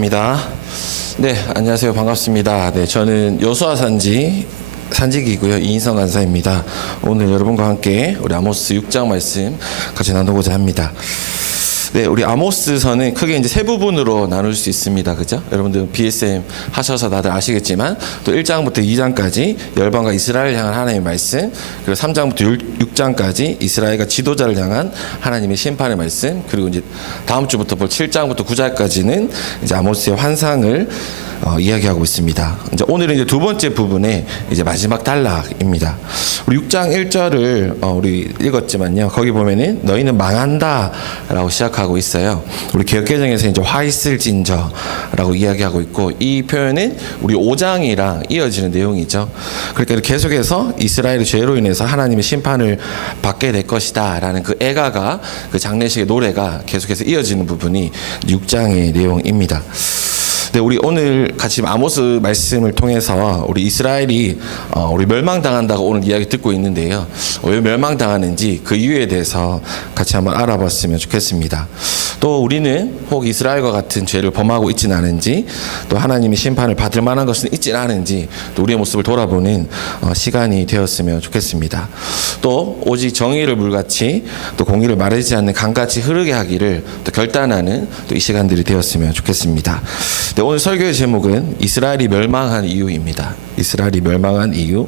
입니다. 네, 안녕하세요. 반갑습니다. 네, 저는 여수와 산지기고요. 이인성 간사입니다. 오늘 여러분과 함께 우리 아모스 6장 말씀 같이 나누고자 합니다. 네, 우리 아모스서는 크게 이제 세 부분으로 나눌 수 있습니다. 그죠? 여러분들 BSM 하셔서 다들 아시겠지만 또 1장부터 2장까지 열방과 이스라엘 향한 하나님의 말씀, 그리고 3장부터 6장까지 이스라엘과 지도자를 향한 하나님의 심판의 말씀, 그리고 이제 다음 주부터 볼 7장부터 9장까지는 이제 아모스의 환상을 이야기하고 있습니다. 이제 오늘은 이제 두 번째 부분의 이제 마지막 단락입니다. 우리 6장 1절을 우리 읽었지만요. 거기 보면은 너희는 망한다라고 시작하고 있어요. 우리 개역개정에서 이제 화 있을진저라고 이야기하고 있고, 이 표현은 우리 5장이랑 이어지는 내용이죠. 그러니까 계속해서 이스라엘의 죄로 인해서 하나님의 심판을 받게 될 것이다라는 그 애가가, 그 장례식의 노래가 계속해서 이어지는 부분이 6장의 내용입니다. 네, 우리 오늘 같이 아모스 말씀을 통해서 우리 이스라엘이 우리 멸망당한다고 오늘 이야기 듣고 있는데요. 왜 멸망당하는지 그 이유에 대해서 같이 한번 알아봤으면 좋겠습니다. 또 우리는 혹 이스라엘과 같은 죄를 범하고 있지는 않은지, 또 하나님이 심판을 받을 만한 것은 있지는 않은지, 또 우리의 모습을 돌아보는 시간이 되었으면 좋겠습니다. 또 오직 정의를 물같이 또 공의를 마르지 않는 강같이 흐르게 하기를 또 결단하는 또 이 시간들이 되었으면 좋겠습니다. 네, 오늘 설교의 제목은 이스라엘이 멸망한 이유입니다. 이스라엘이 멸망한 이유.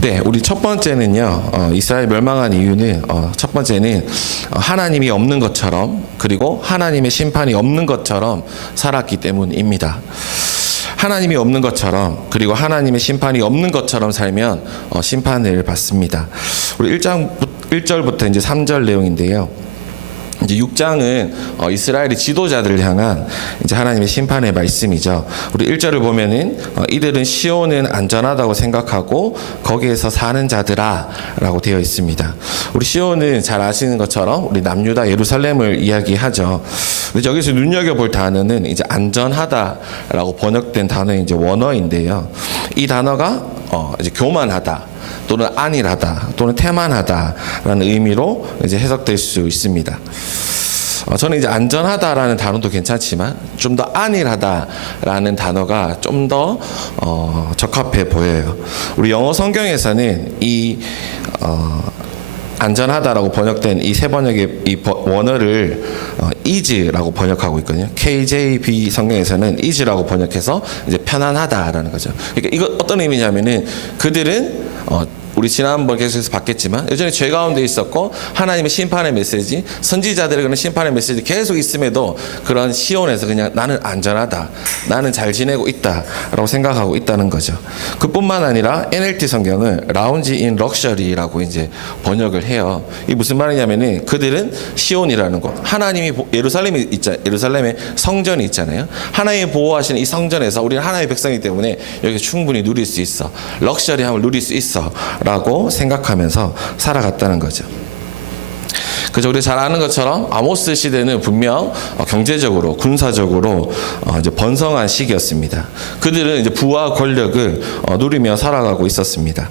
네, 우리 첫 번째는요, 이스라엘 멸망한 이유는, 첫 번째는 하나님이 없는 것처럼, 그리고 하나님의 심판이 없는 것처럼 살았기 때문입니다. 하나님이 없는 것처럼, 그리고 하나님의 심판이 없는 것처럼 살면 심판을 받습니다. 우리 1절부터 이제 3절 내용인데요. 이제 6장은 이스라엘의 지도자들을 향한 이제 하나님의 심판의 말씀이죠. 우리 1절을 보면은 이들은 시온은 안전하다고 생각하고 거기에서 사는 자들아라고 되어 있습니다. 우리 시온은 잘 아시는 것처럼 우리 남유다 예루살렘을 이야기하죠. 근데 여기서 눈여겨볼 단어는 이제 안전하다라고 번역된 단어인 이제 원어인데요. 이 단어가 이제 교만하다, 또는 안일하다, 또는 태만하다라는 의미로 이제 해석될 수 있습니다. 저는 이제 안전하다라는 단어도 괜찮지만 좀 더 안일하다라는 단어가 좀 더 적합해 보여요. 우리 영어 성경에서는 이 안전하다라고 번역된 이 세 번역의 이 원어를 easy라고 번역하고 있거든요. KJV 성경에서는 easy라고 번역해서 이제 편안하다라는 거죠. 그러니까 이거 어떤 의미냐면은 그들은 우리 지난번 계속해서 봤겠지만 여전히 죄 가운데 있었고 하나님의 심판의 메시지, 선지자들의 그런 심판의 메시지 계속 있음에도 그런 시온에서 그냥 나는 안전하다, 나는 잘 지내고 있다라고 생각하고 있다는 거죠. 그뿐만 아니라 NLT 성경은 라운지 인 럭셔리라고 이제 번역을 해요. 이게 무슨 말이냐면은 그들은 시온이라는 곳, 하나님이 예루살렘에 성전이 있잖아요. 하나님이 보호하시는 이 성전에서 우리는 하나님의 백성이기 때문에 여기 충분히 누릴 수 있어, 럭셔리함을 누릴 수 있어 라고 생각하면서 살아갔다는 거죠. 그죠? 우리 잘 아는 것처럼 아모스 시대는 분명 경제적으로, 군사적으로 이제 번성한 시기였습니다. 그들은 이제 부와 권력을 누리며 살아가고 있었습니다.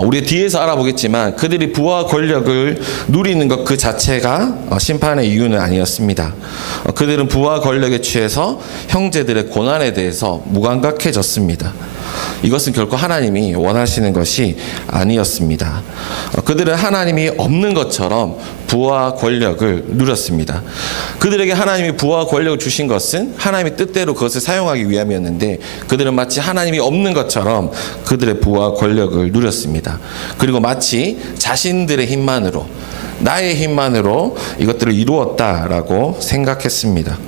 우리 뒤에서 알아보겠지만 그들이 부와 권력을 누리는 것 그 자체가 심판의 이유는 아니었습니다. 그들은 부와 권력에 취해서 형제들의 고난에 대해서 무감각해졌습니다. 이것은 결코 하나님이 원하시는 것이 아니었습니다. 그들은 하나님이 없는 것처럼 부와 권력을 누렸습니다. 그들에게 하나님이 부와 권력을 주신 것은 하나님의 뜻대로 그것을 사용하기 위함이었는데 그들은 마치 하나님이 없는 것처럼 그들의 부와 권력을 누렸습니다. 그리고 마치 자신들의 힘만으로, 나의 힘만으로 이것들을 이루었다라고 생각했습니다.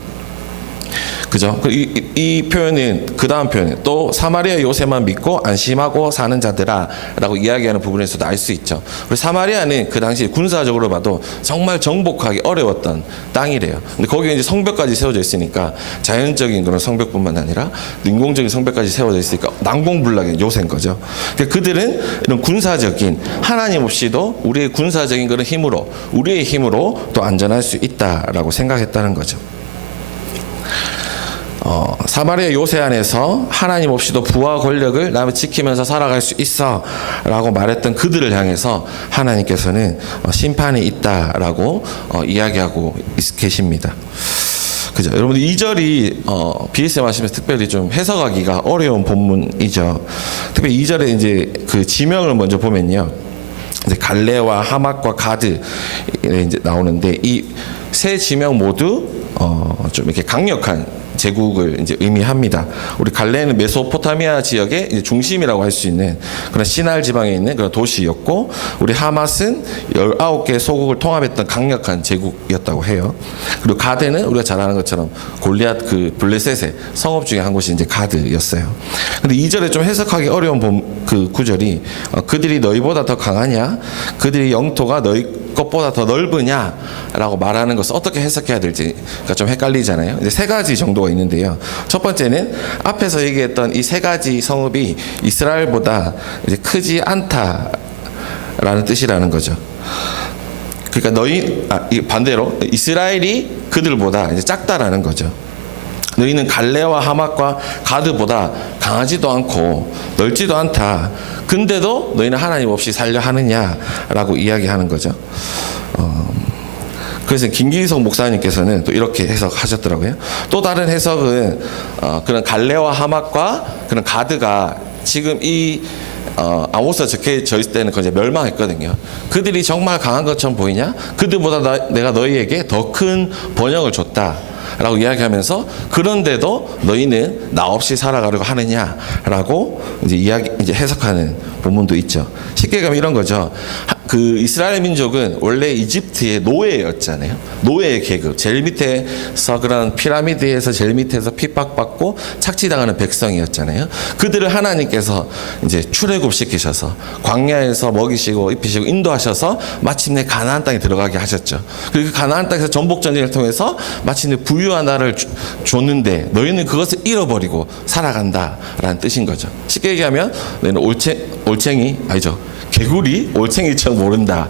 그죠? 이 표현은, 그 다음 표현은 또 사마리아 요새만 믿고 안심하고 사는 자들아 라고 이야기하는 부분에서도 알 수 있죠. 우리 사마리아는 그 당시 군사적으로 봐도 정말 정복하기 어려웠던 땅이래요. 근데 거기에 이제 성벽까지 세워져 있으니까 자연적인 그런 성벽뿐만 아니라 인공적인 성벽까지 세워져 있으니까 난공불락의 요새인 거죠. 그러니까 그들은 이런 군사적인, 하나님 없이도 우리의 군사적인 그런 힘으로, 우리의 힘으로 또 안전할 수 있다라고 생각했다는 거죠. 사마리아 요새 안에서 하나님 없이도 부와 권력을 남을 지키면서 살아갈 수 있어 라고 말했던 그들을 향해서 하나님께서는 심판이 있다라고 이야기하고 계십니다. 그죠? 여러분들 2절이 BSM 하시면서 특별히 좀 해석하기가 어려운 본문이죠. 특별히 2절에 이제 그 지명을 먼저 보면요, 이제 갈레와 하맛과 가드 이제 나오는데 이 세 지명 모두 좀 이렇게 강력한 제국을 이제 의미합니다. 우리 갈레는 메소포타미아 지역의 이제 중심이라고 할 수 있는 그런 시날 지방에 있는 그런 도시였고, 우리 하맛은 19개의 소국을 통합했던 강력한 제국이었다고 해요. 그리고 가드는 우리가 잘 아는 것처럼 골리앗 그 블레셋의 성읍 중에 한 곳이 이제 가드였어요. 근데 2절에 좀 해석하기 어려운 그 구절이 그들이 너희보다 더 강하냐? 그들이 영토가 너희 것보다 더 넓으냐? 라고 말하는 것을 어떻게 해석해야 될지가 좀 헷갈리잖아요. 이제 세 가지 정도가 있는데요. 첫 번째는 앞에서 얘기했던 이 세 가지 성읍이 이스라엘보다 이제 크지 않다라는 뜻이라는 거죠. 그러니까 반대로 이스라엘이 그들보다 이제 작다라는 거죠. 너희는 갈레와 하맛과 가드보다 강하지도 않고 넓지도 않다. 근데도 너희는 하나님 없이 살려 하느냐라고 이야기하는 거죠. 그래서 김기석 목사님께서는 또 이렇게 해석하셨더라고요. 또 다른 해석은 그런 갈레와 하맛과 그런 가드가 지금 이 아모스가 적혀져 있을 때는 그제 멸망했거든요. 그들이 정말 강한 것처럼 보이냐? 그들보다 내가 너희에게 더 큰 번영을 줬다 라고 이야기하면서, 그런데도 너희는 나 없이 살아가려고 하느냐라고 이제 해석하는 본문도 있죠. 쉽게 가면 이런 거죠. 그 이스라엘 민족은 원래 이집트의 노예였잖아요. 노예의 계급, 제일 밑에서 그런 피라미드에서 제일 밑에서 핍박받고 착취당하는 백성이었잖아요. 그들을 하나님께서 이제 출애굽시키셔서 광야에서 먹이시고 입히시고 인도하셔서 마침내 가나안 땅에 들어가게 하셨죠. 그리고 그 가나안 땅에서 전복 전쟁을 통해서 마침내 부유한 나라를 줬는데 너희는 그것을 잃어버리고 살아간다라는 뜻인 거죠. 쉽게 얘기하면 너희는 올챙이 아니죠. 개구리 올챙이처럼 모른다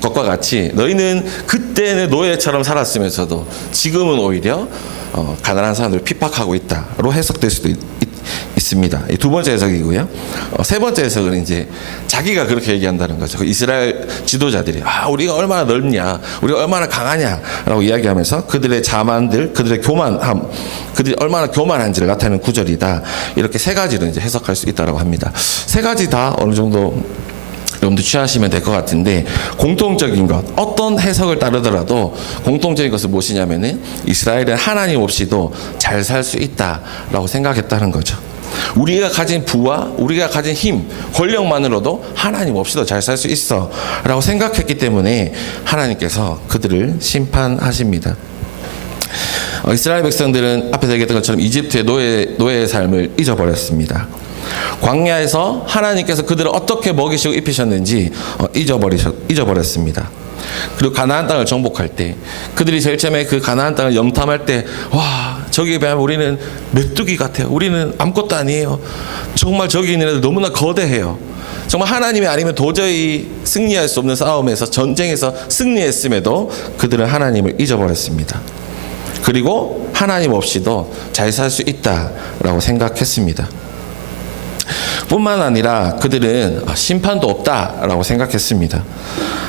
것과 같이 너희는 그때는 노예처럼 살았으면서도 지금은 오히려 가난한 사람들을 핍박하고 있다로 해석될 수도 있습니다. 이 두 번째 해석이고요. 세 번째 해석은 이제 자기가 그렇게 얘기한다는 거죠. 그 이스라엘 지도자들이 우리가 얼마나 넓냐, 우리가 얼마나 강하냐라고 이야기하면서 그들의 자만들, 그들의 교만함, 그들이 얼마나 교만한지를 나타내는 구절이다. 이렇게 세 가지로 이제 해석할 수 있다라고 합니다. 세 가지 다 어느 정도 여러분들 취하시면 될 것 같은데, 공통적인 것, 어떤 해석을 따르더라도 공통적인 것은 무엇이냐면은 이스라엘은 하나님 없이도 잘 살 수 있다라고 생각했다는 거죠. 우리가 가진 부와 우리가 가진 힘, 권력만으로도 하나님 없이도 잘 살 수 있어 라고 생각했기 때문에 하나님께서 그들을 심판하십니다. 이스라엘 백성들은 앞에서 얘기했던 것처럼 이집트의 노예의 삶을 잊어버렸습니다. 광야에서 하나님께서 그들을 어떻게 먹이시고 입히셨는지 잊어버렸습니다. 그리고 가나안 땅을 정복할 때, 그들이 제일 처음에 그 가나안 땅을 염탐할 때, 와, 저기에 비하면 우리는 메뚜기 같아요. 우리는 아무것도 아니에요. 정말 저기 있는 애들 너무나 거대해요. 정말 하나님이 아니면 도저히 승리할 수 없는 싸움에서, 전쟁에서 승리했음에도 그들은 하나님을 잊어버렸습니다. 그리고 하나님 없이도 잘 살 수 있다라고 생각했습니다. 뿐만 아니라 그들은 심판도 없다라고 생각했습니다.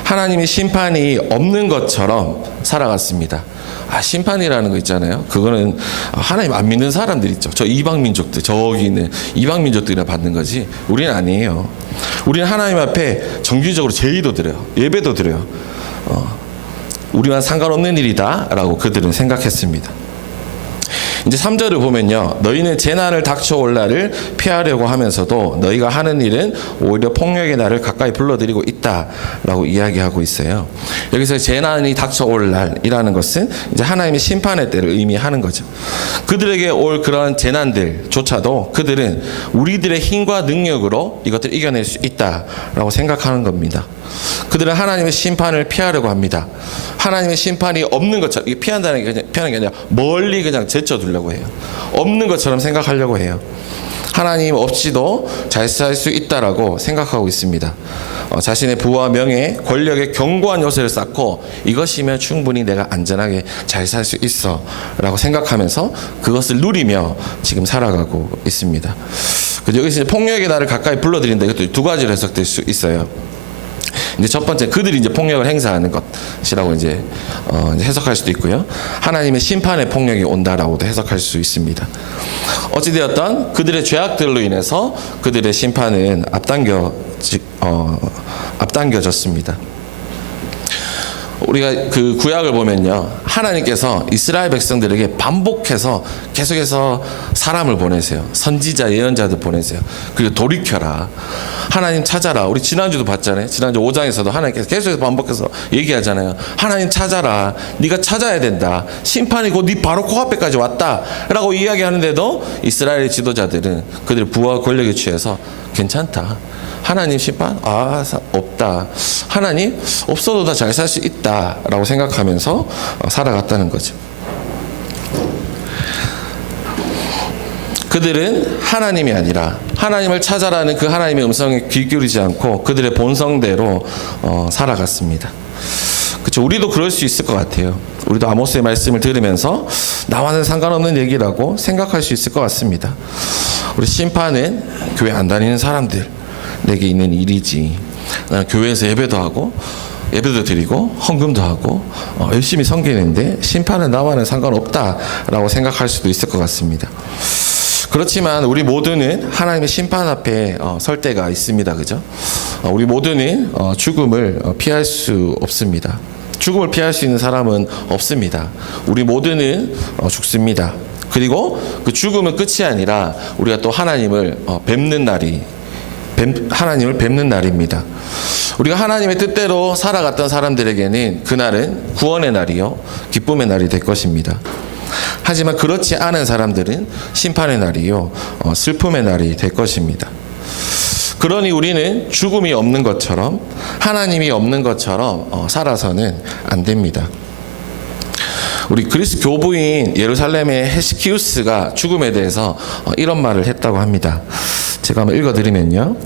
하나님이 심판이 없는 것처럼 살아갔습니다. 심판이라는 거 있잖아요. 그거는 하나님 안 믿는 사람들 있죠. 저 이방 민족들, 저기 있는 이방 민족들이나 받는 거지 우리는 아니에요. 우리는 하나님 앞에 정기적으로 제의도 드려요. 예배도 드려요. 우리와 상관없는 일이다 라고 그들은 생각했습니다. 이제 3절을 보면요, 너희는 재난을 닥쳐올 날을 피하려고 하면서도 너희가 하는 일은 오히려 폭력의 날을 가까이 불러들이고 있다라고 이야기하고 있어요. 여기서 재난이 닥쳐올 날이라는 것은 이제 하나님의 심판의 때를 의미하는 거죠. 그들에게 올 그런 재난들조차도 그들은 우리들의 힘과 능력으로 이것들을 이겨낼 수 있다라고 생각하는 겁니다. 그들은 하나님의 심판을 피하려고 합니다. 하나님의 심판이 없는 것처럼, 피하는 게 아니라 멀리 그냥 제쳐두려고 해요. 없는 것처럼 생각하려고 해요. 하나님 없이도 잘 살 수 있다라고 생각하고 있습니다. 자신의 부와 명예, 권력의 견고한 요새를 쌓고 이것이면 충분히 내가 안전하게 잘 살 수 있어 라고 생각하면서 그것을 누리며 지금 살아가고 있습니다. 여기서 폭력의 날을 가까이 불러들인다. 이것도 두 가지로 해석될 수 있어요. 이제 첫 번째, 그들이 이제 폭력을 행사하는 것이라고 이제 해석할 수도 있고요. 하나님의 심판의 폭력이 온다라고도 해석할 수 있습니다. 어찌되었던 그들의 죄악들로 인해서 그들의 심판은 앞당겨졌습니다. 우리가 그 구약을 보면요, 하나님께서 이스라엘 백성들에게 반복해서 계속해서 사람을 보내세요. 선지자, 예언자들 보내세요. 그리고 돌이켜라, 하나님 찾아라. 우리 지난주도 봤잖아요. 지난주 5장에서도 하나님께서 계속해서 반복해서 얘기하잖아요. 하나님 찾아라. 네가 찾아야 된다. 심판이 곧 네 바로 코앞에까지 왔다 라고 이야기하는데도 이스라엘의 지도자들은 그들의 부와 권력에 취해서 괜찮다, 하나님 심판? 없다. 하나님 없어도 다 잘 살 수 있다 라고 생각하면서 살아갔다는 거죠. 그들은 하나님이 아니라 하나님을 찾아라는 그 하나님의 음성에 귀 기울이지 않고 그들의 본성대로 살아갔습니다. 그렇죠. 우리도 그럴 수 있을 것 같아요. 우리도 아모스의 말씀을 들으면서 나와는 상관없는 얘기라고 생각할 수 있을 것 같습니다. 우리 심판은 교회 안 다니는 사람들 내게 있는 일이지. 나는 교회에서 예배도 하고 예배도 드리고 헌금도 하고 열심히 섬기는데 심판은 나와는 상관없다라고 생각할 수도 있을 것 같습니다. 그렇지만 우리 모두는 하나님의 심판 앞에 설 때가 있습니다. 그죠? 우리 모두는 죽음을 피할 수 없습니다. 죽음을 피할 수 있는 사람은 없습니다. 우리 모두는 죽습니다. 그리고 그 죽음은 끝이 아니라 우리가 또 하나님을 뵙는 날입니다. 우리가 하나님의 뜻대로 살아갔던 사람들에게는 그날은 구원의 날이요, 기쁨의 날이 될 것입니다. 하지만 그렇지 않은 사람들은 심판의 날이요, 슬픔의 날이 될 것입니다. 그러니 우리는 죽음이 없는 것처럼, 하나님이 없는 것처럼 살아서는 안 됩니다. 우리 그리스 교부인 예루살렘의 헤시키우스가 죽음에 대해서 이런 말을 했다고 합니다. 제가 한번 읽어드리면요,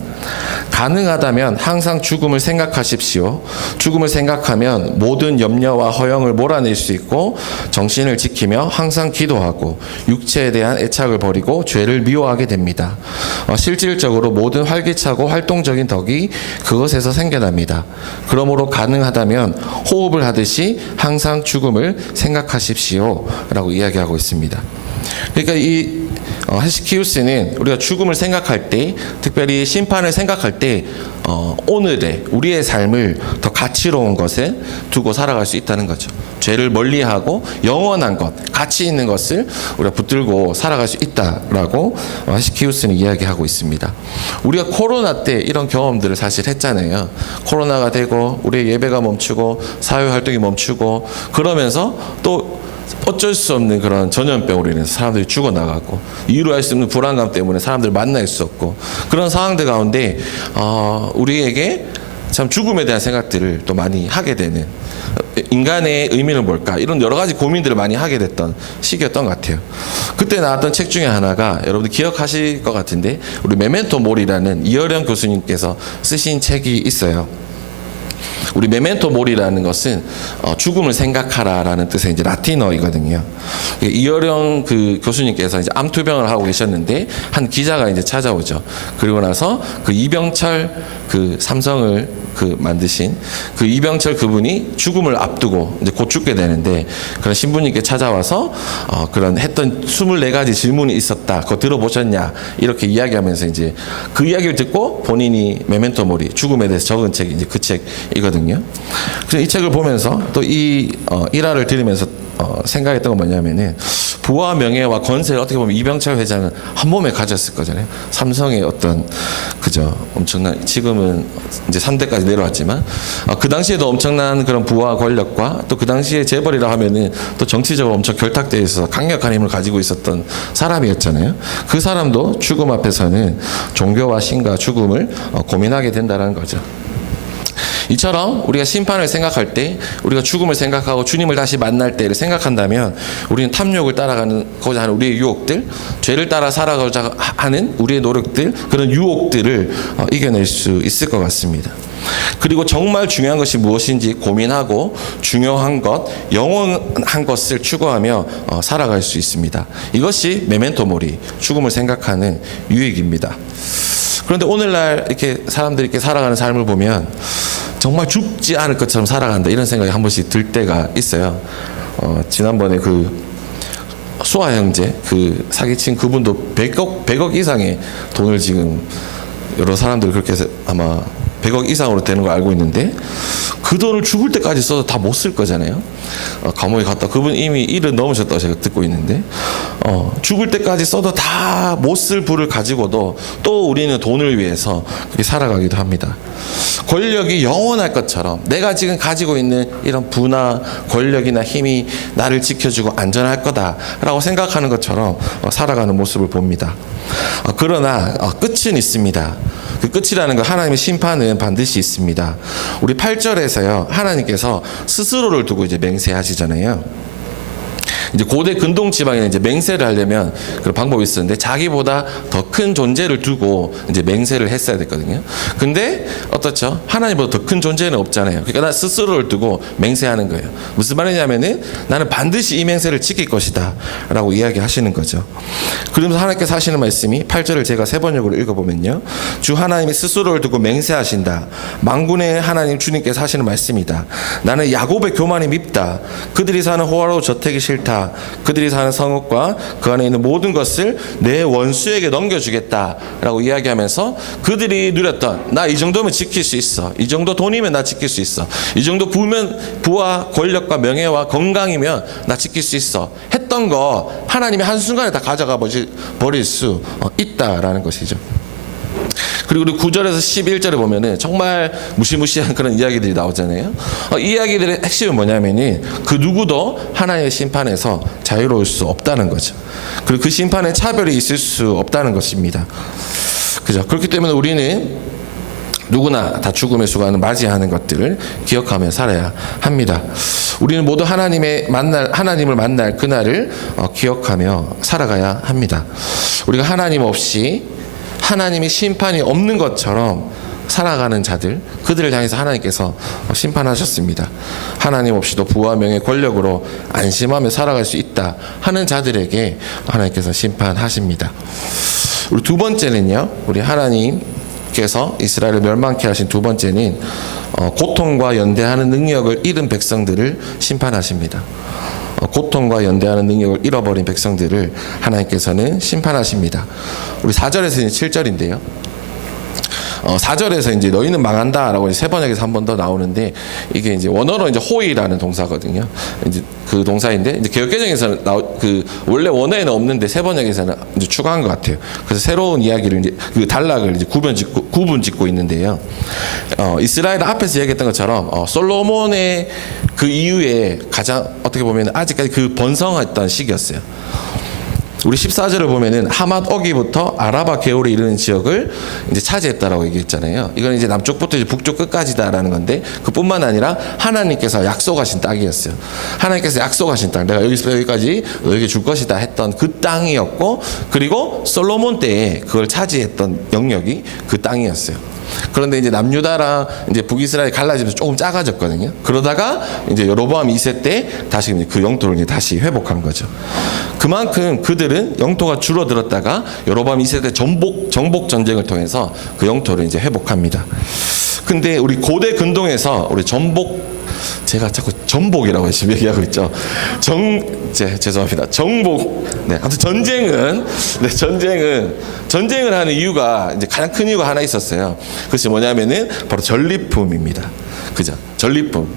가능하다면 항상 죽음을 생각하십시오. 죽음을 생각하면 모든 염려와 허영을 몰아낼 수 있고 정신을 지키며 항상 기도하고 육체에 대한 애착을 버리고 죄를 미워하게 됩니다. 실질적으로 모든 활기차고 활동적인 덕이 그것에서 생겨납니다. 그러므로 가능하다면 호흡을 하듯이 항상 죽음을 생각하십시오 라고 이야기하고 있습니다. 그러니까 이 헤시키우스는 우리가 죽음을 생각할 때, 특별히 심판을 생각할 때 오늘의 우리의 삶을 더 가치로운 것에 두고 살아갈 수 있다는 거죠. 죄를 멀리하고 영원한 것, 가치 있는 것을 우리가 붙들고 살아갈 수 있다라고 헤시키우스는 이야기하고 있습니다. 우리가 코로나 때 이런 경험들을 사실 했잖아요. 코로나가 되고 우리의 예배가 멈추고 사회활동이 멈추고 그러면서 또 어쩔 수 없는 그런 전염병으로 인해서 사람들이 죽어나가고 이유로 할 수 없는 불안감 때문에 사람들을 만날 수 없고 그런 상황들 가운데 우리에게 참 죽음에 대한 생각들을 또 많이 하게 되는, 인간의 의미는 뭘까, 이런 여러 가지 고민들을 많이 하게 됐던 시기였던 것 같아요. 그때 나왔던 책 중에 하나가 여러분들 기억하실 것 같은데, 우리 메멘토 모리라는 이어령 교수님께서 쓰신 책이 있어요. 우리 메멘토 모리라는 것은 죽음을 생각하라라는 뜻의 이제 라틴어이거든요. 이어령 그 교수님께서 이제 암투병을 하고 계셨는데 한 기자가 이제 찾아오죠. 그리고 나서 그 이병철, 그 삼성을 만드신 그 이병철 그분이 죽음을 앞두고 이제 곧 죽게 되는데, 그런 신부님께 찾아와서 그런 했던 24가지 질문이 있었다. 그거 들어보셨냐? 이렇게 이야기하면서 이제 그 이야기를 듣고 본인이 메멘토 모리, 죽음에 대해서 적은 책이 이제 그 책이거든요. 그래서 이 책을 보면서 또 이 일화를 들으면서 생각했던 건 뭐냐면은, 부와 명예와 권세를 어떻게 보면 이병철 회장은 한 몸에 가졌을 거잖아요. 삼성의 어떤 그저 엄청난, 지금은 이제 3대까지 내려왔지만 그 당시에도 엄청난 그런 부와 권력과 또 그 당시에 재벌이라 하면은 또 정치적으로 엄청 결탁되어 있어서 강력한 힘을 가지고 있었던 사람이었잖아요. 그 사람도 죽음 앞에서는 종교와 신과 죽음을 고민하게 된다는 거죠. 이처럼 우리가 심판을 생각할 때, 우리가 죽음을 생각하고 주님을 다시 만날 때를 생각한다면 우리는 탐욕을 따라가고자 하는 우리의 유혹들, 죄를 따라 살아가고자 하는 우리의 노력들, 그런 유혹들을 이겨낼 수 있을 것 같습니다. 그리고 정말 중요한 것이 무엇인지 고민하고 중요한 것, 영원한 것을 추구하며 살아갈 수 있습니다. 이것이 메멘토 모리, 죽음을 생각하는 유익입니다. 그런데 오늘날 이렇게 사람들이 이렇게 살아가는 삶을 보면 정말 죽지 않을 것처럼 살아간다, 이런 생각이 한 번씩 들 때가 있어요. 지난번에 그 수아 형제 그 사기친 그분도 100억 이상의 돈을 지금 여러 사람들이 그렇게 해서 아마 100억 이상으로 되는 걸 알고 있는데, 그 돈을 죽을 때까지 써도 다 못 쓸 거잖아요. 감옥에 갔다, 그분 이미 1은 넘으셨다고 제가 듣고 있는데, 죽을 때까지 써도 다 못 쓸 부를 가지고도 또 우리는 돈을 위해서 그렇게 살아가기도 합니다. 권력이 영원할 것처럼, 내가 지금 가지고 있는 이런 부나 권력이나 힘이 나를 지켜주고 안전할 거다라고 생각하는 것처럼 살아가는 모습을 봅니다. 그러나 끝은 있습니다. 그 끝이라는 거, 하나님의 심판은 반드시 있습니다. 우리 8절에서요, 하나님께서 스스로를 두고 이제 맹세하시잖아요. 이제 고대 근동 지방에 이제 맹세를 하려면 그런 방법이 있었는데, 자기보다 더 큰 존재를 두고 이제 맹세를 했어야 됐거든요. 근데 어떻죠? 하나님보다 더 큰 존재는 없잖아요. 그러니까 나 스스로를 두고 맹세하는 거예요. 무슨 말이냐면은 나는 반드시 이 맹세를 지킬 것이다 라고 이야기하시는 거죠. 그러면서 하나님께서 하시는 말씀이 8절을 제가 세 번역으로 읽어보면요, 주 하나님이 스스로를 두고 맹세하신다. 만군의 하나님 주님께서 하시는 말씀이다. 나는 야곱의 교만이 밉다. 그들이 사는 호화로운 저택이 싫다. 그들이 사는 성읍과 그 안에 있는 모든 것을 내 원수에게 넘겨주겠다 라고 이야기하면서, 그들이 누렸던 나 이 정도면 지킬 수 있어, 이 정도 돈이면 나 지킬 수 있어, 이 정도 부와 권력과 명예와 건강이면 나 지킬 수 있어 했던 거 하나님이 한순간에 다 가져가 버릴 수 있다라는 것이죠. 그리고 우리 9절에서 11절에 보면은 정말 무시무시한 그런 이야기들이 나오잖아요. 이 이야기들의 핵심은 뭐냐면은 그 누구도 하나님의 심판에서 자유로울 수 없다는 거죠. 그리고 그 심판에 차별이 있을 수 없다는 것입니다. 그죠? 그렇기 때문에 우리는 누구나 다 죽음의 순간을 맞이하는 것들을 기억하며 살아야 합니다. 우리는 모두 하나님을 만날 그날을 기억하며 살아가야 합니다. 우리가 하나님 없이, 하나님의 심판이 없는 것처럼 살아가는 자들, 그들을 향해서 하나님께서 심판하셨습니다. 하나님 없이도 부와 명예 권력으로 안심하며 살아갈 수 있다 하는 자들에게 하나님께서 심판하십니다. 우리 두 번째는요, 우리 하나님께서 이스라엘을 멸망케 하신 두 번째는 고통과 연대하는 능력을 잃은 백성들을 심판하십니다. 고통과 연대하는 능력을 잃어버린 백성들을 하나님께서는 심판하십니다. 우리 4절에서 7절인데요. 4절에서 이제 너희는 망한다라고 세 번역에서 한 번 더 나오는데, 이게 이제 원어로 이제 호이라는 동사거든요. 이제 그 동사인데, 이제 개역개정에서는 원래 원어에는 없는데 세 번역에서는 이제 추가한 것 같아요. 그래서 새로운 이야기를 이제 그 단락을 이제 구분 짓고 있는데요. 이스라엘 앞에서 얘기했던 것처럼 솔로몬의 그 이후에 가장 어떻게 보면 아직까지 그 번성했던 시기였어요. 우리 14절을 보면은 하맛 어기부터 아라바 개울에 이르는 지역을 이제 차지했다라고 얘기했잖아요. 이건 이제 남쪽부터 이제 북쪽 끝까지다라는 건데, 그뿐만 아니라 하나님께서 약속하신 땅이었어요. 하나님께서 약속하신 땅, 내가 여기서 여기까지 너에게 줄 것이다 했던 그 땅이었고, 그리고 솔로몬 때에 그걸 차지했던 영역이 그 땅이었어요. 그런데 이제 남유다랑 이제 북이스라엘 갈라지면서 조금 작아졌거든요. 그러다가 이제 여로보암 2세 때 다시 그 영토를 이제 다시 회복한 거죠. 그만큼 그들은 영토가 줄어들었다가 여로보암 2세 때 정복 전쟁을 통해서 그 영토를 이제 회복합니다. 근데 우리 고대 근동에서 우리 제가 자꾸 전복이라고 지금 얘기하고 있죠. 죄송합니다. 정복. 네, 아무튼 전쟁을 하는 이유가 이제 가장 큰 이유가 하나 있었어요. 그것이 뭐냐면은 바로 전리품입니다. 그죠? 전리품.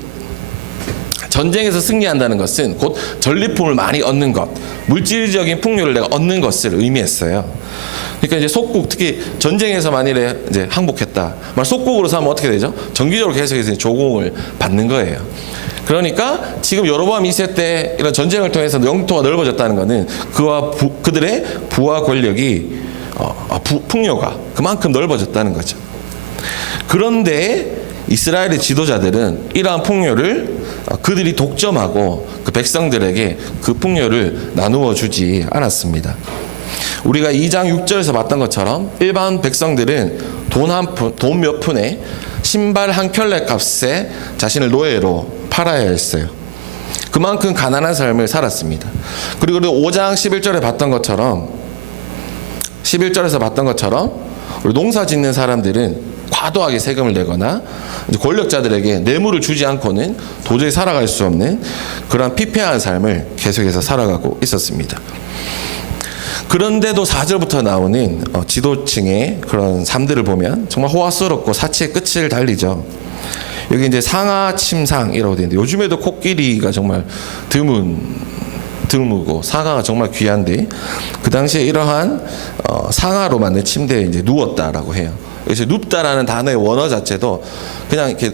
전쟁에서 승리한다는 것은 곧 전리품을 많이 얻는 것, 물질적인 풍요를 내가 얻는 것을 의미했어요. 그러니까 이제 속국, 특히 전쟁에서 만일에 이제 항복했다, 속국으로 삼으면 어떻게 되죠? 정기적으로 계속해서 조공을 받는 거예요. 그러니까 지금 여로보암 2세 때 이런 전쟁을 통해서 영토가 넓어졌다는 것은 그들의 부와 권력이 풍요가 그만큼 넓어졌다는 거죠. 그런데 이스라엘의 지도자들은 이러한 풍요를 그들이 독점하고 그 백성들에게 그 풍요를 나누어 주지 않았습니다. 우리가 2장 6절에서 봤던 것처럼 일반 백성들은 돈 몇 푼에 신발 한 켤레 값에 자신을 노예로 팔아야 했어요. 그만큼 가난한 삶을 살았습니다. 그리고 5장 11절에 봤던 것처럼 11절에서 봤던 것처럼 우리 농사 짓는 사람들은 과도하게 세금을 내거나 권력자들에게 뇌물을 주지 않고는 도저히 살아갈 수 없는 그런 피폐한 삶을 계속해서 살아가고 있었습니다. 그런데도 4절부터 나오는 지도층의 그런 삶들을 보면 정말 호화스럽고 사치의 끝을 달리죠. 여기 이제 상하침상이라고 되어 있는데 요즘에도 코끼리가 정말 드물고 상하가 정말 귀한데 그 당시에 이러한 상하로 만든 침대에 이제 누웠다라고 해요. 그래서 눕다라는 단어의 원어 자체도 그냥 이렇게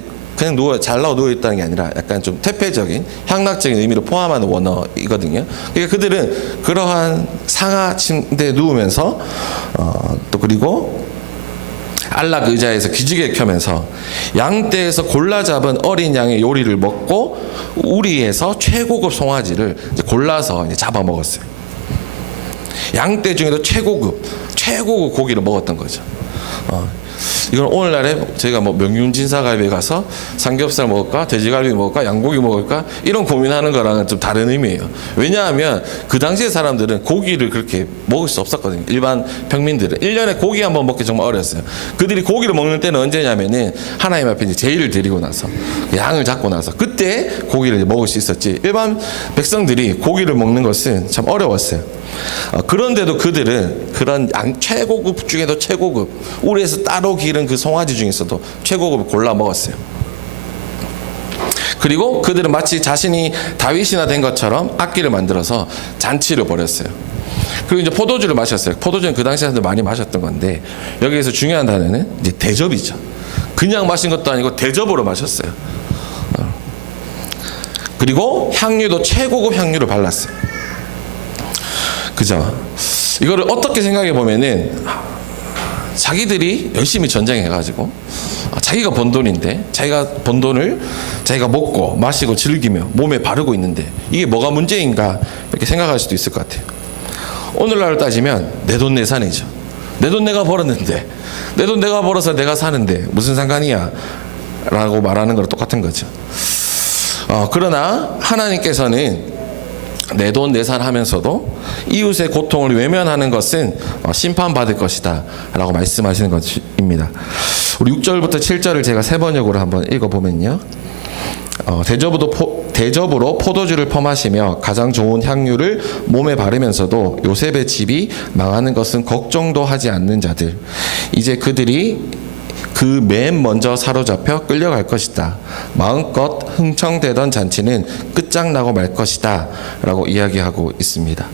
잘 누워 있다는 게 아니라 약간 좀 퇴폐적인 향락적인 의미를 포함하는 원어이거든요. 그러니까 그들은 그러한 상하 침대에 누우면서 또 그리고 안락 의자에서 기지개 켜면서 양떼에서 골라 잡은 어린 양의 요리를 먹고 우리에서 최고급 송아지를 이제 골라서 이제 잡아 먹었어요. 양떼 중에도 최고급 고기를 먹었던 거죠. 이건 오늘날에 저희가 뭐 명륜진사갈비에 가서 삼겹살 먹을까 돼지갈비 먹을까 양고기 먹을까 이런 고민하는 거랑은 좀 다른 의미예요. 왜냐하면 그 당시의 사람들은 고기를 그렇게 먹을 수 없었거든요. 일반 평민들은 1년에 고기 한번 먹기 정말 어려웠어요. 그들이 고기를 먹는 때는 언제냐면은 하나님 앞에 이제 제의를 드리고 나서 양을 잡고 나서 그때 고기를 이제 먹을 수 있었지 일반 백성들이 고기를 먹는 것은 참 어려웠어요. 그런데도 그들은 그런 최고급 중에도 최고급 우리에서 따로 기른 그 송아지 중에서도 최고급을 골라 먹었어요. 그리고 그들은 마치 자신이 다윗이나 된 것처럼 악기를 만들어서 잔치를 벌였어요. 그리고 이제 포도주를 마셨어요. 포도주는 그 당시 사람들 많이 마셨던 건데 여기에서 중요한 단어는 이제 대접이죠. 그냥 마신 것도 아니고 대접으로 마셨어요. 그리고 향유도 최고급 향유를 발랐어요. 그죠? 이거를 어떻게 생각해 보면은 자기들이 열심히 전쟁해가지고 자기가 번 돈인데 자기가 번 돈을 자기가 먹고 마시고 즐기며 몸에 바르고 있는데 이게 뭐가 문제인가 이렇게 생각할 수도 있을 것 같아요. 오늘날 따지면 내 돈 내산이죠. 내 돈 내가 벌었는데 내 돈 내가 벌어서 내가 사는데 무슨 상관이야 라고 말하는 거랑 똑같은 거죠. 그러나 하나님께서는 내 돈 내산하면서도 이웃의 고통을 외면하는 것은 심판받을 것이다 라고 말씀하시는 것입니다. 우리 6절부터 7절을 제가 세 번역으로 한번 읽어보면요. 대접으로 포도주를 퍼마시며 가장 좋은 향유를 몸에 바르면서도 요셉의 집이 망하는 것은 걱정도 하지 않는 자들, 이제 그들이 그 맨 먼저 사로잡혀 끌려갈 것이다. 마음껏 흥청대던 잔치는 끝장나고 말 것이다 라고 이야기하고 있습니다.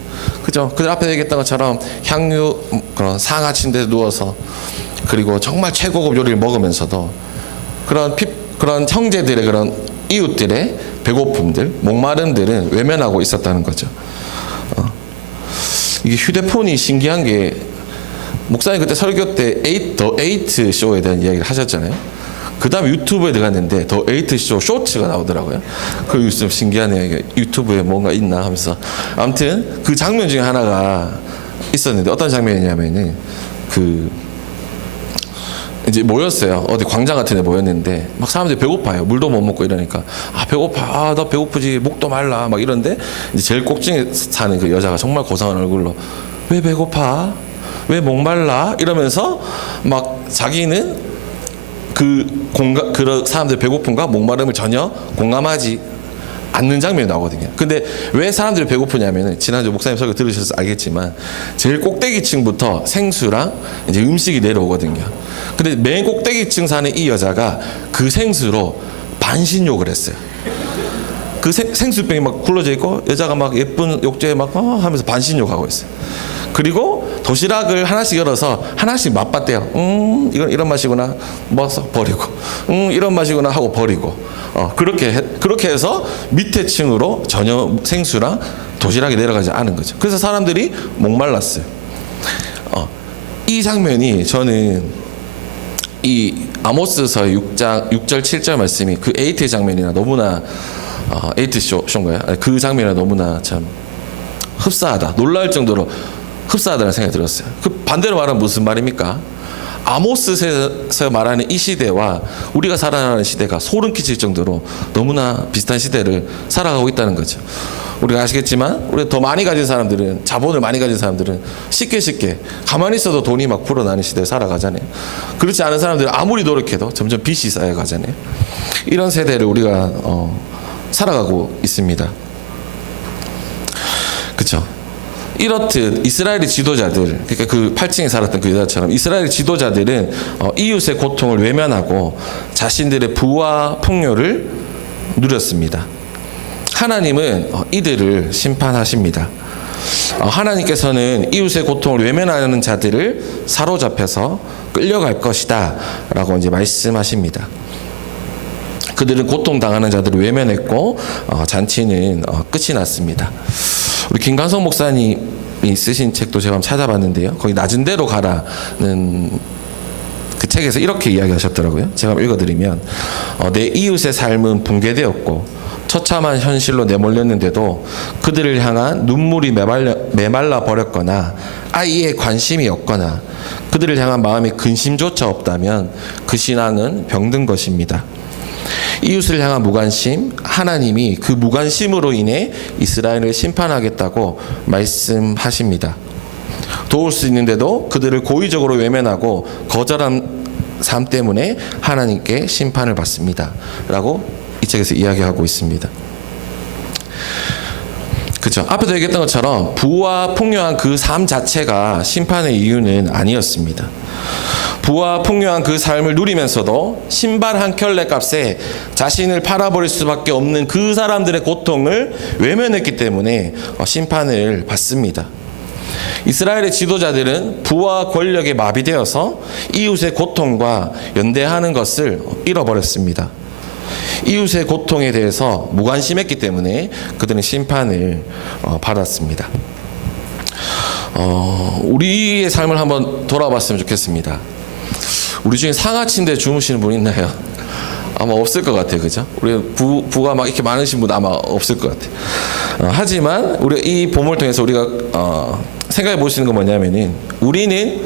그죠? 그 앞에 얘기했던 것처럼 향유 그런 상하 침대에 누워서 그리고 정말 최고급 요리를 먹으면서도 그런 형제들의 그런 이웃들의 배고픔들 목마름들은 외면하고 있었다는 거죠. 이게 휴대폰이 신기한 게 목사님 그때 설교 때 더 에이트 쇼에 대한 이야기를 하셨잖아요. 그 다음에 유튜브에 들어갔는데 더 에이트 쇼 쇼츠가 나오더라고요. 그 좀 신기하네요. 유튜브에 뭔가 있나 하면서 아무튼 그 장면 중에 하나가 있었는데 어떤 장면이냐면은 이제 모였어요. 어디 광장 같은 데 모였는데 막 사람들이 배고파요. 물도 못 먹고 이러니까 배고파. 너 배고프지 목도 말라 막 이런데 이제 제일 꼭중에 사는 그 여자가 정말 고상한 얼굴로 왜 배고파? 왜 목말라? 이러면서 막 자기는 그런 사람들 배고픔과 목마름을 전혀 공감하지 않는 장면이 나오거든요. 근데 왜 사람들이 배고프냐면은 지난주 목사님 설교 들으셔서 알겠지만 제일 꼭대기층부터 생수랑 이제 음식이 내려오거든요. 근데 맨 꼭대기층 사는 이 여자가 그 생수로 반신욕을 했어요. 그 생수병이 막 굴러져 있고 여자가 막 예쁜 욕조에 막 하면서 반신욕하고 있어요. 그리고 도시락을 하나씩 열어서 하나씩 맛봤대요. 이런 맛이구나. 먹어서 버리고. 이런 맛이구나 하고 버리고. 그렇게 해서 밑에 층으로 전혀 생수랑 도시락이 내려가지 않은 거죠. 그래서 사람들이 목말랐어요. 이 장면이 저는 이 아모스서 6장 6절 7절 말씀이 그 에이트 장면이나 너무나 에이트 쇼인가요? 그 장면이 너무나 참 흡사하다, 놀라울 정도로 흡사하다는 생각이 들었어요. 그 반대로 말하면 무슨 말입니까? 아모스에서 말하는 이 시대와 우리가 살아가는 시대가 소름 끼칠 정도로 너무나 비슷한 시대를 살아가고 있다는 거죠. 우리가 아시겠지만 우리가 더 많이 가진 사람들은, 자본을 많이 가진 사람들은 쉽게 가만히 있어도 돈이 막 불어나는 시대에 살아가잖아요. 그렇지 않은 사람들은 아무리 노력해도 점점 빚이 쌓여가잖아요. 이런 세대를 우리가 살아가고 있습니다. 그렇죠? 이렇듯 이스라엘의 지도자들, 그러니까 그 8층에 살았던 그 여자처럼 이스라엘 지도자들은 이웃의 고통을 외면하고 자신들의 부와 풍요를 누렸습니다. 하나님은 이들을 심판하십니다. 하나님께서는 이웃의 고통을 외면하는 자들을 사로잡혀서 끌려갈 것이다 라고 이제 말씀하십니다. 그들은 고통당하는 자들을 외면했고 잔치는 끝이 났습니다. 우리 김관성 목사님이 쓰신 책도 제가 한번 찾아봤는데요. 거기 낮은 데로 가라는 그 책에서 이렇게 이야기하셨더라고요. 제가 한번 읽어드리면 내 이웃의 삶은 붕괴되었고 처참한 현실로 내몰렸는데도 그들을 향한 눈물이 메말라 버렸거나 아이에 관심이 없거나 그들을 향한 마음의 근심조차 없다면 그 신앙은 병든 것입니다. 이웃을 향한 무관심, 하나님이 그 무관심으로 인해 이스라엘을 심판하겠다고 말씀하십니다. 도울 수 있는데도 그들을 고의적으로 외면하고 거절한 삶 때문에 하나님께 심판을 받습니다 라고 이 책에서 이야기하고 있습니다. 그렇죠? 앞에도 얘기했던 것처럼 부와 풍요한 그 삶 자체가 심판의 이유는 아니었습니다. 부와 풍요한 그 삶을 누리면서도 신발 한 켤레 값에 자신을 팔아버릴 수밖에 없는 그 사람들의 고통을 외면했기 때문에 심판을 받습니다. 이스라엘의 지도자들은 부와 권력에 마비되어서 이웃의 고통과 연대하는 것을 잃어버렸습니다. 이웃의 고통에 대해서 무관심했기 때문에 그들은 심판을 받았습니다. 우리의 삶을 한번 돌아봤으면 좋겠습니다. 우리 중에 상하 침대에 주무시는 분 있나요? 아마 없을 것 같아요. 그죠? 우리 부가 막 이렇게 많으신 분 아마 없을 것 같아요. 하지만 우리 이 본문을 통해서 우리가 생각해 보시는 건 뭐냐면은 우리는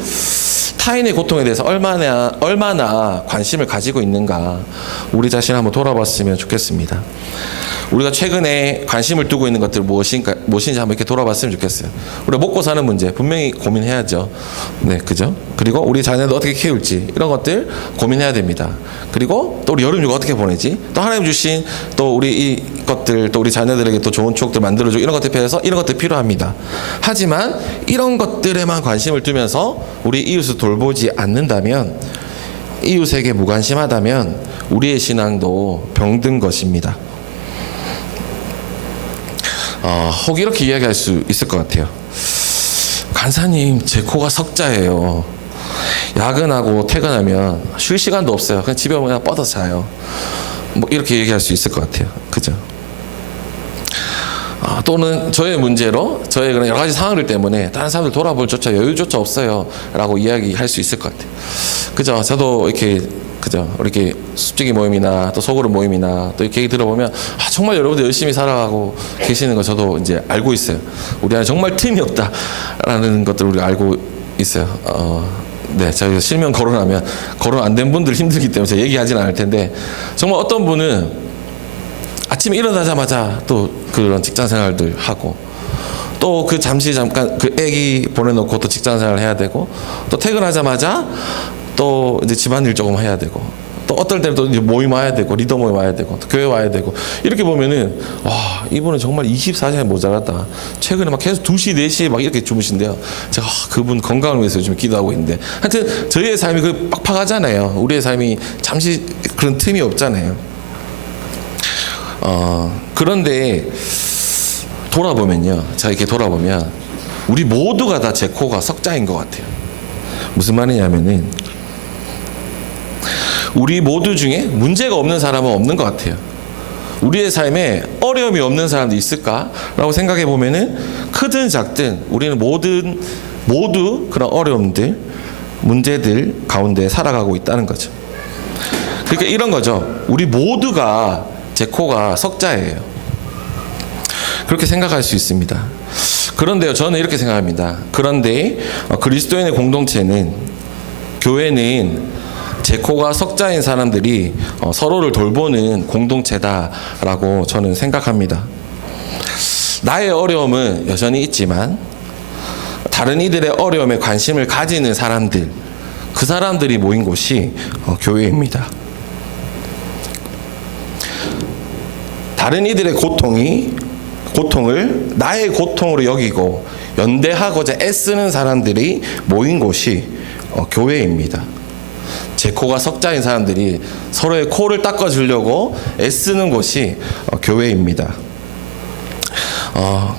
타인의 고통에 대해서 얼마나 관심을 가지고 있는가 우리 자신을 한번 돌아봤으면 좋겠습니다. 우리가 최근에 관심을 두고 있는 것들 무엇인지 한번 이렇게 돌아봤으면 좋겠어요. 우리가 먹고 사는 문제 분명히 고민해야죠. 네, 그죠? 그리고 우리 자녀들 어떻게 키울지 이런 것들 고민해야 됩니다. 그리고 또 우리 여름휴가 어떻게 보내지? 또 하나님 주신 또 우리 이 것들 또 우리 자녀들에게 또 좋은 추억들 만들어주고 이런 것들 필요해서 이런 것들 필요합니다. 하지만 이런 것들에만 관심을 두면서 우리 이웃을 돌보지 않는다면, 이웃에게 무관심하다면 우리의 신앙도 병든 것입니다. 혹 이렇게 이야기할 수 있을 것 같아요. 간사님, 제 코가 석자예요. 야근하고 퇴근하면 쉴 시간도 없어요. 그냥 집에 오면 그냥 뻗어서 자요. 뭐 이렇게 얘기할 수 있을 것 같아요. 그죠? 또는 저의 문제로 저의 그런 여러 가지 상황들 때문에 다른 사람들 돌아볼 조차 여유조차 없어요 라고 이야기할 수 있을 것 같아요. 그죠? 저도 이렇게 그죠? 이렇게 숲지기 모임이나 또 소그룹 모임이나 또 이렇게 얘기 들어보면 정말 여러분들 열심히 살아가고 계시는 거 저도 이제 알고 있어요. 우리 안에 정말 틈이 없다라는 것들을 우리가 알고 있어요. 네, 저희가 실명 거론하면 거론 안 된 분들 힘들기 때문에 제가 얘기하지는 않을 텐데, 정말 어떤 분은 아침에 일어나자마자 또 그런 직장 생활들 하고, 또 그 잠깐 그 애기 보내놓고 또 직장 생활을 해야 되고, 또 퇴근하자마자 또 이제 집안일 조금 해야 되고, 또 어떨 때는 또 이제 모임 와야 되고, 리더 모임 와야 되고, 또 교회 와야 되고, 이렇게 보면은 와, 이분은 정말 24시간 모자랐다. 최근에 막 계속 2시, 4시에 막 이렇게 주무신대요. 제가 그분 건강을 위해서 요즘 기도하고 있는데, 하여튼 저희의 삶이 그 빡빡하잖아요. 우리의 삶이 잠시 그런 틈이 없잖아요. 그런데 돌아보면요, 제가 이렇게 돌아보면 우리 모두가 다 제 코가 석자인 것 같아요. 무슨 말이냐면은 우리 모두 중에 문제가 없는 사람은 없는 것 같아요. 우리의 삶에 어려움이 없는 사람도 있을까라고 생각해 보면은 크든 작든 우리는 모두 그런 어려움들, 문제들 가운데 살아가고 있다는 거죠. 그러니까 이런 거죠. 우리 모두가 제 코가 석자예요. 그렇게 생각할 수 있습니다. 그런데요, 저는 이렇게 생각합니다. 그런데 그리스도인의 공동체는, 교회는 제 코가 석자인 사람들이 서로를 돌보는 공동체다라고 저는 생각합니다. 나의 어려움은 여전히 있지만 다른 이들의 어려움에 관심을 가지는 사람들, 그 사람들이 모인 곳이 교회입니다. 다른 이들의 고통을 나의 고통으로 여기고 연대하고자 애쓰는 사람들이 모인 곳이 교회입니다. 제 코가 석자인 사람들이 서로의 코를 닦아주려고 애쓰는 곳이 교회입니다.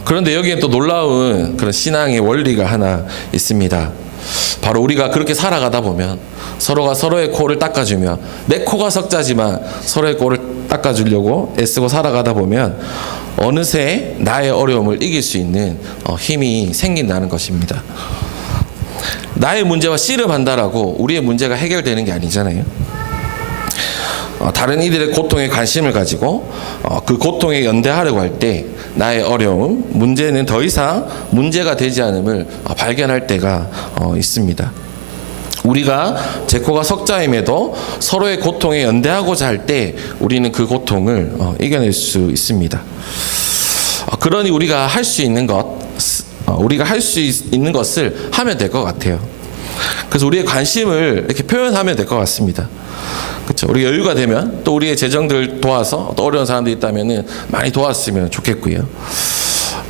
그런데 여기에 또 놀라운 그런 신앙의 원리가 하나 있습니다. 바로 우리가 그렇게 살아가다 보면 서로가 서로의 코를 닦아주며, 내 코가 석자지만 서로의 코를 닦아주려고 애쓰고 살아가다 보면 어느새 나의 어려움을 이길 수 있는 힘이 생긴다는 것입니다. 나의 문제와 씨름한다라고 우리의 문제가 해결되는 게 아니잖아요. 다른 이들의 고통에 관심을 가지고 그 고통에 연대하려고 할 때 나의 어려움, 문제는 더 이상 문제가 되지 않음을 발견할 때가 있습니다. 우리가 제 코가 석자임에도 서로의 고통에 연대하고자 할 때 우리는 그 고통을 이겨낼 수 있습니다. 그러니 우리가 할 수 있는 것을 하면 될 것 같아요. 그래서 우리의 관심을 이렇게 표현하면 될 것 같습니다. 그렇죠. 우리 여유가 되면 또 우리의 재정들 도와서, 또 어려운 사람들이 있다면은 많이 도왔으면 좋겠고요.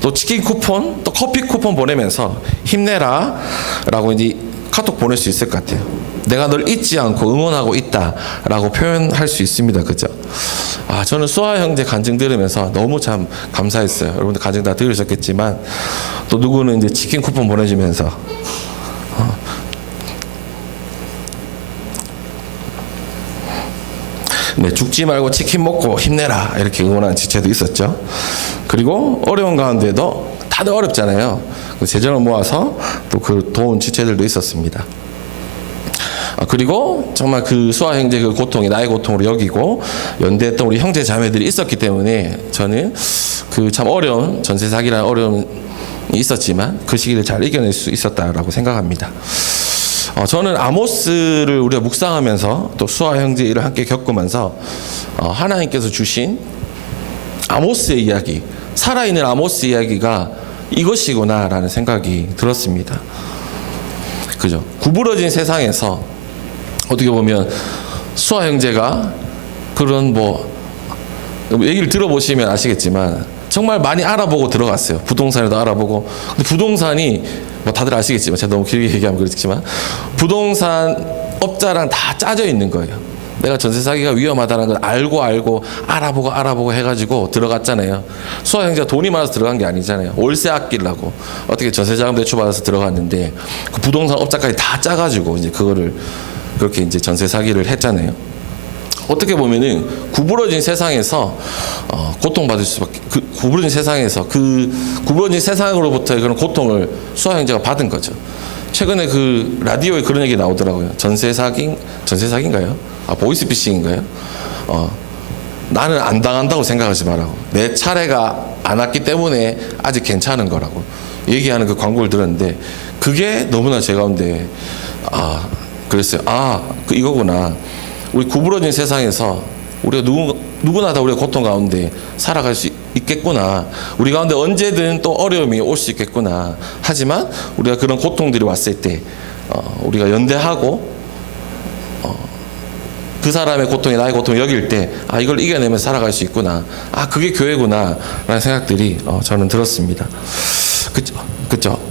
또 치킨 쿠폰, 또 커피 쿠폰 보내면서 힘내라라고 이제 카톡 보낼 수 있을 것 같아요. 내가 널 잊지 않고 응원하고 있다라고 표현할 수 있습니다. 그죠? 저는 수아 형제 간증 들으면서 너무 참 감사했어요. 여러분들 간증 다 들으셨겠지만, 또 누구는 이제 치킨 쿠폰 보내주면서 죽지 말고 치킨 먹고 힘내라 이렇게 응원하는 지체도 있었죠. 그리고 어려운 가운데도 다들 어렵잖아요. 재정을 모아서 또 그 도운 지체들도 있었습니다. 그리고 정말 그 수아 형제 그 고통이 나의 고통으로 여기고 연대했던 우리 형제 자매들이 있었기 때문에 저는 그 참 어려운 전세 사기라는 어려움이 있었지만 그 시기를 잘 이겨낼 수 있었다라고 생각합니다. 저는 아모스를 우리가 묵상하면서 또 수아 형제 일을 함께 겪으면서 하나님께서 주신 아모스의 이야기, 살아있는 아모스 이야기가 이것이구나라는 생각이 들었습니다. 그죠? 구부러진 세상에서 어떻게 보면 수아 형제가 그런 얘기를 들어보시면 아시겠지만 정말 많이 알아보고 들어갔어요. 부동산에도 알아보고. 근데 부동산이 다들 아시겠지만, 제가 너무 길게 얘기하면 그렇지만 부동산 업자랑 다 짜져 있는 거예요. 내가 전세 사기가 위험하다는 걸 알고 알아보고 해가지고 들어갔잖아요. 수아 형제가 돈이 많아서 들어간 게 아니잖아요. 월세 아끼려고 어떻게 전세자금 대출 받아서 들어갔는데 그 부동산 업자까지 다 짜가지고 이제 그거를 그렇게 이제 전세 사기를 했잖아요. 어떻게 보면은 구부러진 세상에서 고통받을 수밖에, 구부러진 세상에서 그 구부러진 세상으로부터의 그런 고통을 수아 형제가 받은 거죠. 최근에 그 라디오에 그런 얘기 나오더라고요. 전세 사기인가요? 보이스피싱인가요? 나는 안 당한다고 생각하지 말라고. 내 차례가 안 왔기 때문에 아직 괜찮은 거라고 얘기하는 그 광고를 들었는데, 그게 너무나 제 가운데 그랬어요. 이거구나. 우리 구부러진 세상에서 우리가 누구나 다 우리가 고통 가운데 살아갈 수 있겠구나. 우리 가운데 언제든 또 어려움이 올 수 있겠구나. 하지만 우리가 그런 고통들이 왔을 때 우리가 연대하고 그 사람의 고통이 나의 고통을 여길 때 이걸 이겨내면서 살아갈 수 있구나. 그게 교회구나 라는 생각들이 저는 들었습니다. 그쵸.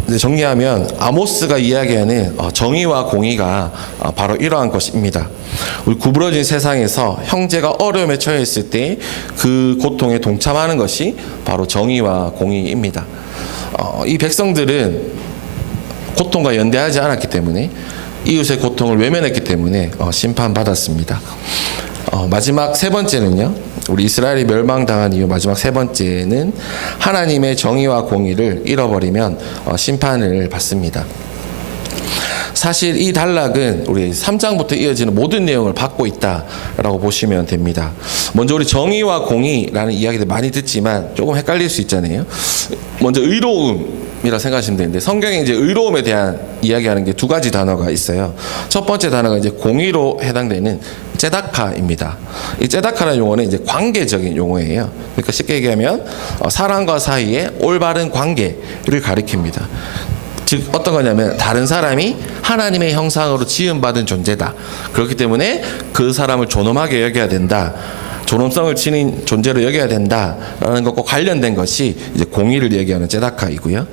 이제 정리하면 아모스가 이야기하는 정의와 공의가 바로 이러한 것입니다. 우리 구부러진 세상에서 형제가 어려움에 처해 있을 때 그 고통에 동참하는 것이 바로 정의와 공의입니다. 이 백성들은 고통과 연대하지 않았기 때문에, 이웃의 고통을 외면했기 때문에 심판받았습니다. 마지막 세 번째는요, 우리 이스라엘이 멸망당한 이유 마지막 세 번째는 하나님의 정의와 공의를 잃어버리면 심판을 받습니다. 사실 이 단락은 우리 3장부터 이어지는 모든 내용을 받고 있다라고 보시면 됩니다. 먼저 우리 정의와 공의라는 이야기들 많이 듣지만 조금 헷갈릴 수 있잖아요. 먼저 의로움이라 생각하시면 되는데 성경에 이제 의로움에 대한 이야기하는 게 두 가지 단어가 있어요. 첫 번째 단어가 이제 공의로 해당되는 제다카입니다. 이 제다카라는 용어는 이제 관계적인 용어예요. 그러니까 쉽게 얘기하면 사람과 사이의 올바른 관계를 가리킵니다. 즉 어떤 거냐면 다른 사람이 하나님의 형상으로 지음받은 존재다. 그렇기 때문에 그 사람을 존엄하게 여겨야 된다. 존엄성을 지닌 존재로 여겨야 된다라는 것과 관련된 것이 이제 공의를 얘기하는 제다카이고요.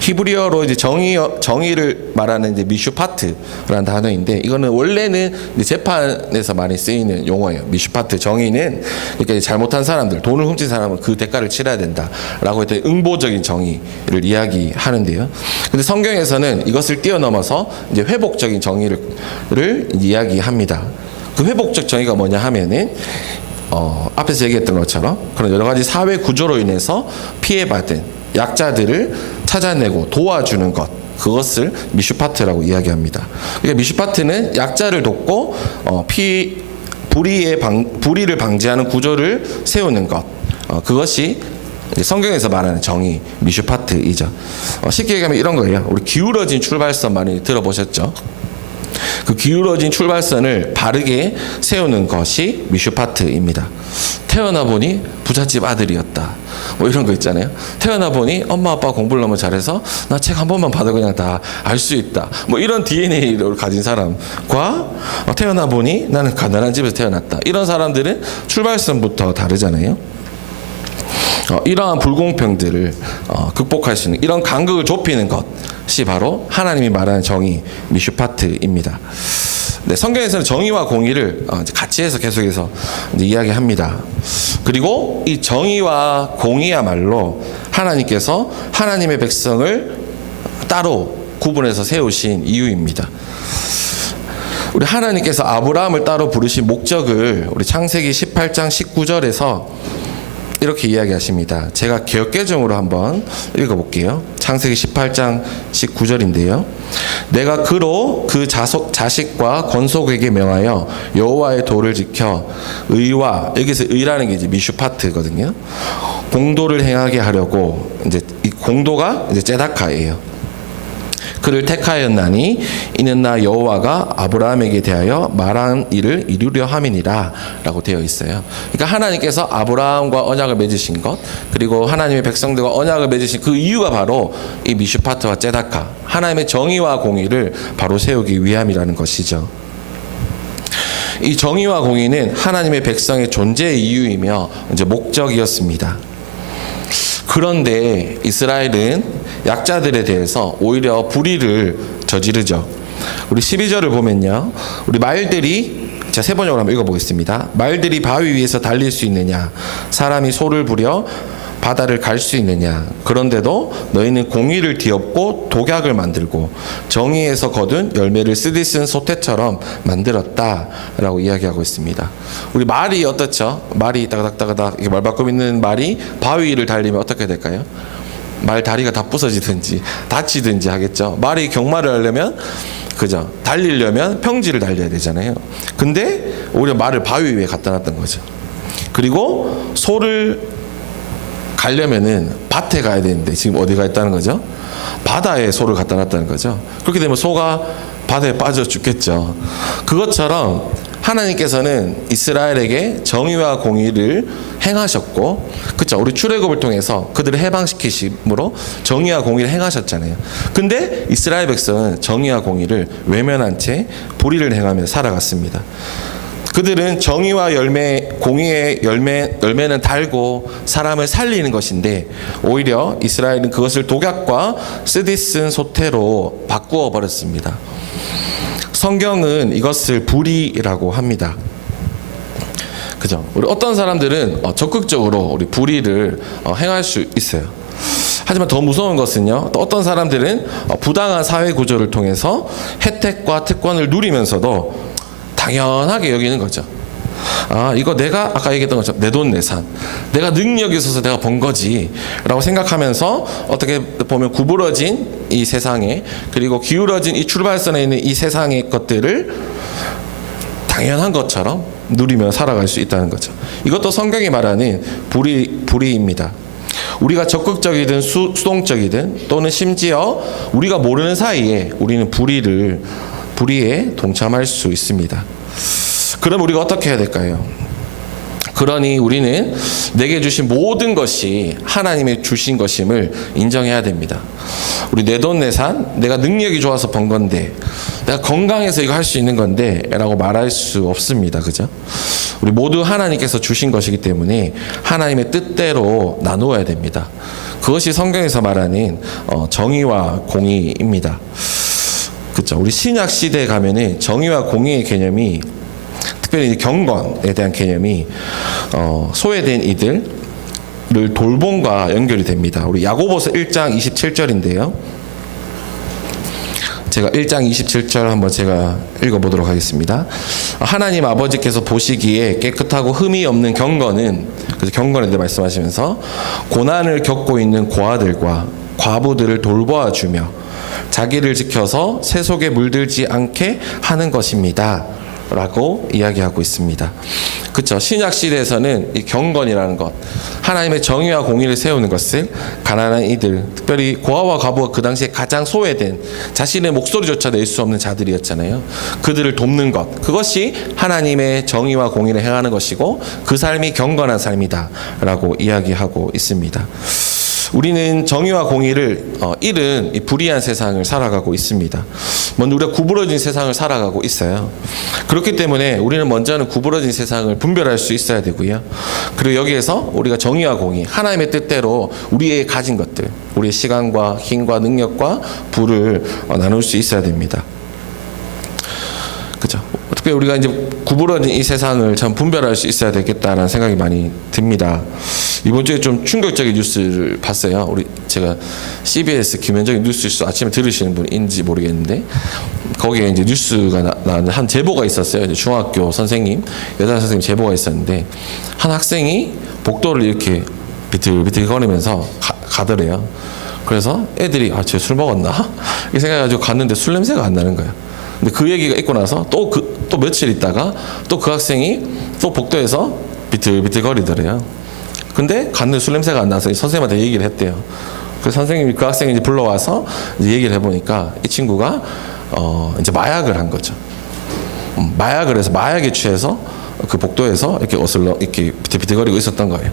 히브리어로 이제 정의를 말하는 이제 미슈파트라는 단어인데 이거는 원래는 이제 재판에서 많이 쓰이는 용어예요. 미슈파트 정의는 그러니까 잘못한 사람들, 돈을 훔친 사람은 그 대가를 치러야 된다라고 했던 응보적인 정의를 이야기하는데요. 근데 성경에서는 이것을 뛰어넘어서 이제 회복적인 정의를 이야기합니다. 그 회복적 정의가 뭐냐 하면은 앞에서 얘기했던 것처럼 그런 여러 가지 사회 구조로 인해서 피해받은 약자들을 찾아내고 도와주는 것, 그것을 미슈파트라고 이야기합니다. 그러니까 미슈파트는 약자를 돕고 불의를 방지하는 구조를 세우는 것, 그것이 성경에서 말하는 정의, 미슈파트이죠. 쉽게 얘기하면 이런 거예요. 우리 기울어진 출발선 많이 들어보셨죠? 그 기울어진 출발선을 바르게 세우는 것이 미슈파트입니다. 태어나 보니 부잣집 아들이었다. 뭐 이런 거 있잖아요. 태어나 보니 엄마 아빠 공부를 너무 잘해서 나 책 한 번만 봐도 그냥 다 알 수 있다. 뭐 이런 DNA를 가진 사람과 태어나 보니 나는 가난한 집에서 태어났다. 이런 사람들은 출발선부터 다르잖아요. 이러한 불공평들을 극복할 수 있는 이런 간극을 좁히는 것이 바로 하나님이 말하는 정의, 미슈파트입니다. 네, 성경에서는 정의와 공의를 같이 해서 계속해서 이제 이야기합니다. 그리고 이 정의와 공의야말로 하나님께서 하나님의 백성을 따로 구분해서 세우신 이유입니다. 우리 하나님께서 아브라함을 따로 부르신 목적을 우리 창세기 18장 19절에서 이렇게 이야기하십니다. 제가 개역개정으로 한번 읽어볼게요. 창세기 18장 19절인데요. 내가 그로 그 자식과 권속에게 명하여 여호와의 도를 지켜 의와, 여기서 의라는 게 이제 미슈파트거든요. 공도를 행하게 하려고, 이제 이 공도가 이제 제다카예요. 그를 택하였나니 이는 나 여호와가 아브라함에게 대하여 말한 일을 이루려 함이니라 라고 되어 있어요. 그러니까 하나님께서 아브라함과 언약을 맺으신 것, 그리고 하나님의 백성들과 언약을 맺으신 그 이유가 바로 이 미슈파트와 제다카, 하나님의 정의와 공의를 바로 세우기 위함이라는 것이죠. 이 정의와 공의는 하나님의 백성의 존재의 이유이며 이제 목적이었습니다. 그런데 이스라엘은 약자들에 대해서 오히려 불의를 저지르죠. 우리 12절을 보면요. 우리 말들이, 자, 세 번역으로 한번 읽어보겠습니다. 말들이 바위 위에서 달릴 수 있느냐? 사람이 소를 부려 바다를 갈 수 있느냐? 그런데도 너희는 공의를 뒤엎고 독약을 만들고 정의에서 거둔 열매를 쓰디쓴 소태처럼 만들었다라고 이야기하고 있습니다. 우리 말이 어떻죠? 말이 따가닥따가닥 이렇게 말바꿈 있는 말이 바위 위를 달리면 어떻게 될까요? 말 다리가 다 부서지든지 다치든지 하겠죠. 말이 경마를 하려면, 그죠? 달리려면 평지를 달려야 되잖아요. 근데 오히려 말을 바위 위에 갖다 놨던 거죠. 그리고 소를 가려면은 밭에 가야 되는데 지금 어디 가 있다는 거죠? 바다에 소를 갖다 놨다는 거죠. 그렇게 되면 소가 바다에 빠져 죽겠죠. 그것처럼 하나님께서는 이스라엘에게 정의와 공의를 행하셨고, 그렇죠? 우리 출애굽을 통해서 그들을 해방시키심으로 정의와 공의를 행하셨잖아요. 근데 이스라엘 백성은 정의와 공의를 외면한 채 불의를 행하며 살아갔습니다. 그들은 정의와 열매, 공의의 열매는 달고 사람을 살리는 것인데 오히려 이스라엘은 그것을 독약과 쓰디쓴 소태로 바꾸어 버렸습니다. 성경은 이것을 불의라고 합니다. 그죠? 우리 어떤 사람들은 적극적으로 우리 불의를 행할 수 있어요. 하지만 더 무서운 것은요, 또 어떤 사람들은 부당한 사회 구조를 통해서 혜택과 특권을 누리면서도 당연하게 여기는 거죠. 이거 내가 아까 얘기했던 것처럼 내 돈 내산, 내가 능력이 있어서 내가 번 거지 라고 생각하면서 어떻게 보면 구부러진 이 세상에, 그리고 기울어진 이 출발선에 있는 이 세상의 것들을 당연한 것처럼 누리며 살아갈 수 있다는 거죠. 이것도 성경이 말하는 불의입니다. 우리가 적극적이든 수동적이든 또는 심지어 우리가 모르는 사이에 우리는 불의에 동참할 수 있습니다. 그럼 우리가 어떻게 해야 될까요? 그러니 우리는 내게 주신 모든 것이 하나님의 주신 것임을 인정해야 됩니다. 우리 내 돈 내산, 내가 능력이 좋아서 번 건데, 내가 건강해서 이거 할 수 있는 건데 라고 말할 수 없습니다. 그죠? 우리 모두 하나님께서 주신 것이기 때문에 하나님의 뜻대로 나누어야 됩니다. 그것이 성경에서 말하는 정의와 공의입니다. 그렇죠? 우리 신약 시대에 가면은 정의와 공의의 개념이, 특별히 경건에 대한 개념이 소외된 이들을 돌봄과 연결이 됩니다. 우리 야고보서 1장 27절인데요. 제가 1장 27절 한번 제가 읽어보도록 하겠습니다. 하나님 아버지께서 보시기에 깨끗하고 흠이 없는 경건은, 그래서 경건에 대해 말씀하시면서 고난을 겪고 있는 고아들과 과부들을 돌보아 주며 자기를 지켜서 세속에 물들지 않게 하는 것입니다 라고 이야기하고 있습니다. 그렇죠? 신약 시대에서는 이 경건이라는 것, 하나님의 정의와 공의를 세우는 것을 가난한 이들, 특별히 고아와 과부가 그 당시에 가장 소외된, 자신의 목소리조차 낼 수 없는 자들이었잖아요. 그들을 돕는 것, 그것이 하나님의 정의와 공의를 행하는 것이고 그 삶이 경건한 삶이다 라고 이야기하고 있습니다. 우리는 정의와 공의를 잃은 이 불의한 세상을 살아가고 있습니다. 먼저 우리가 구부러진 세상을 살아가고 있어요. 그렇기 때문에 우리는 먼저는 구부러진 세상을 분별할 수 있어야 되고요. 그리고 여기에서 우리가 정의와 공의, 하나님의 뜻대로 우리의 가진 것들, 우리의 시간과 힘과 능력과 부를 나눌 수 있어야 됩니다. 그죠? 어떻게 우리가 이제 구부러진 이 세상을 참 분별할 수 있어야 되겠다라는 생각이 많이 듭니다. 이번 주에 좀 충격적인 뉴스를 봤어요. 제가 CBS 김현정의 뉴스 아침에 들으시는 분인지 모르겠는데, 거기에 이제 뉴스가 나는 한 제보가 있었어요. 이제 중학교 선생님, 여자 선생님 제보가 있었는데, 한 학생이 복도를 이렇게 비틀비틀 거리면서 가더래요. 그래서 애들이 쟤 술 먹었나? 이 생각해가지고 갔는데 술 냄새가 안 나는 거예요. 근데 그 얘기가 있고 나서 또 며칠 있다가 또 그 학생이 또 복도에서 비틀비틀 거리더래요. 근데 갔는데 술 냄새가 안 나서 선생님한테 얘기를 했대요. 그래서 선생님이 그 학생이 이제 불러와서 이제 얘기를 해보니까 이 친구가 이제 마약을 한 거죠. 마약을 해서 마약에 취해서 그 복도에서 이렇게 이렇게 비틀비틀거리고 있었던 거예요.